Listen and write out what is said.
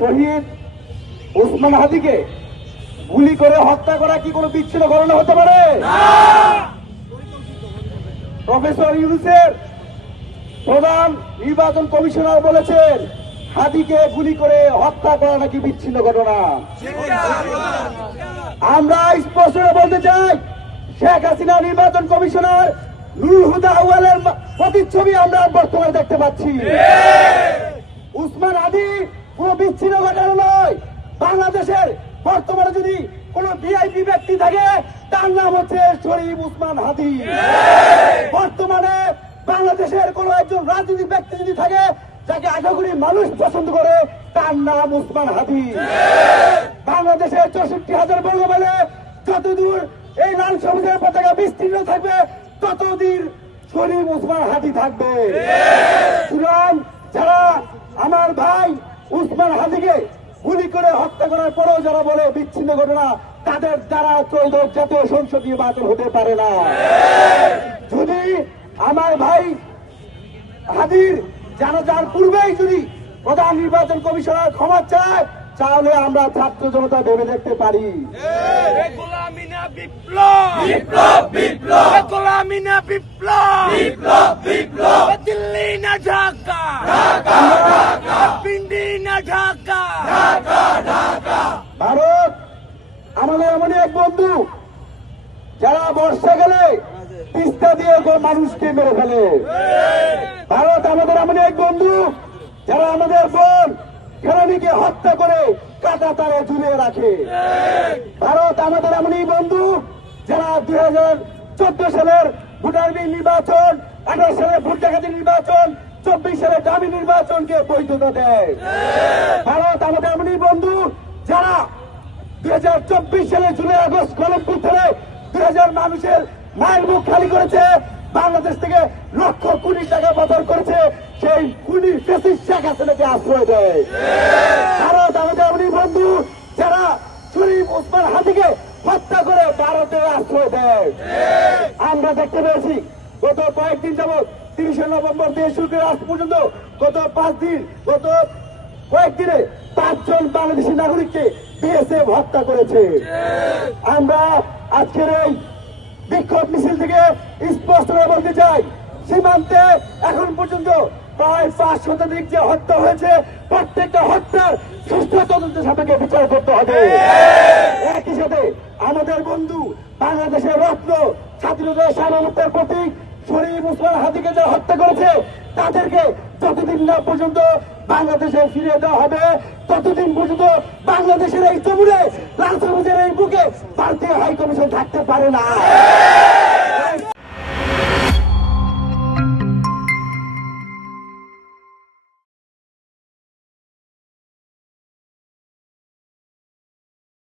শহীদ ওসমান হাদিকে গুলি করে হত্যা করা কি কোনো বিচ্ছিন্ন ঘটনা হতে পারে? প্রফেসর ইউনুসের প্রধান নির্বাচন কমিশনার বলেছেন হাদিকে গুলি করে হত্যা করা নাকি বিচ্ছিন্ন ঘটনা। আমরা স্পষ্ট বলতে চাই শেখ হাসিনা নির্বাচন কমিশনার নুরুল হুদা আউয়ালের প্রতিচ্ছবি আমরা বর্তমানে দেখতে পাচ্ছি। উসমান আদি কোন বিচ্ছিন্ন ঘটনা নয়। বাংলাদেশের বর্তমানে যদি কোন ভিআইপি ব্যক্তি থাকে, তার নাম হচ্ছে শরীফ উসমান হাদি। বর্তমানে বাংলাদেশের কোন একজন রাজনৈতিক ব্যক্তি যদি থাকে, যাকে আশা করি মানুষ পছন্দ করে, তার নাম উসমান হাদি। বাংলাদেশের চৌষট্টি হাজার বর্গ মেলে যতদূর এই লাল সবুজের পতাকা বিস্তীর্ণ থাকবে ততদিন শরীফ উসমান হাদি থাকবে। সুতরাং যারা আমার ভাই উসমান হাদিকে গুলি করে হত্যা করার পরেও যারা বলে বিচ্ছিন্ন ঘটনা তাদের দ্বারা ত্রয়োদশ জাতীয় সংসদ নির্বাচন হতে পারে না। যদি আমার ভাই হাদির জানাজার পূর্বেই যদি প্রধান নির্বাচন কমিশনার ক্ষমা চায় তাহলে আমরা ছাত্র জনতা ভেবে দেখতে পারি। গোলামি না বিপ্লব। গোলামি না ঢাকা। ঢাকা ঢাকা। পিন্ডি ভারত, আমাদের এমন এক বন্ধু, যারা বর্ষাকালে তিস্তা দিয়ে মানুষকে মেরে ফেলে। ভারত, আমাদের এমন এক বন্ধু, যারা আমাদের বোন ফেরানিকে হত্যা করে কাটা তারে ঝুলিয়ে রাখে। ভারত, আমাদের এমনই বন্ধু, যারা দুই হাজার চোদ্দ সালের ভোটার নির্বাচন আঠারো সালের ভোট ডাকাতি নির্বাচন চব্বিশ সালের দাবি নির্বাচনকে বৈধতা দেয়। ভারত আমাদের এমনই বন্ধু যারা দুই হাজার চব্বিশ সালে জুলাই আগস্ট কলমপুর থেকে দুই হাজার মানুষের মায়ের মুখ খালি করেছে, বাংলাদেশ থেকে লক্ষ কোটি টাকা বদল করেছে, সেই কুড়ি ফেসিস শেখ হাসিনাকে আশ্রয় দেয়। ভারত আমাদের এমনই বন্ধু যারা শরীফ উসমান হাতিকে হত্যা করে ভারতের আশ্রয় দেয়। আমরা দেখতে পেয়েছি, গত কয়েকদিন যাবৎ তিরিশে নভেম্বর থেকে শুরু করে আজ পর্যন্ত গত পাঁচ দিন, গত কয়েকদিনে পাঁচজন বাংলাদেশি নাগরিককে বিএসএফ হত্যা করেছে। আমরা আজকের এই বিক্ষোভ মিছিল থেকে স্পষ্ট করে বলতে চাই, সীমান্তে এখন পর্যন্ত প্রায় পাঁচ শতাধিক যে হত্যা হয়েছে, প্রত্যেকটা হত্যার সুস্থ তদন্ত সাপেক্ষে বিচার করতে হবে। একই সাথে আমাদের বন্ধু বাংলাদেশের রত্ন স্বাধীনতার সার্বভৌমত্বের প্রতীক শরীফ উসমান হাদিকে যারা হত্যা করেছে, তাদেরকে যতদিন না পর্যন্ত বাংলাদেশে ফিরে দেওয়া হবে, ততদিন পর্যন্ত বাংলাদেশের এই জমিনে সবুজের এই বুকে ভারতীয় হাই কমিশন থাকতে পারে না।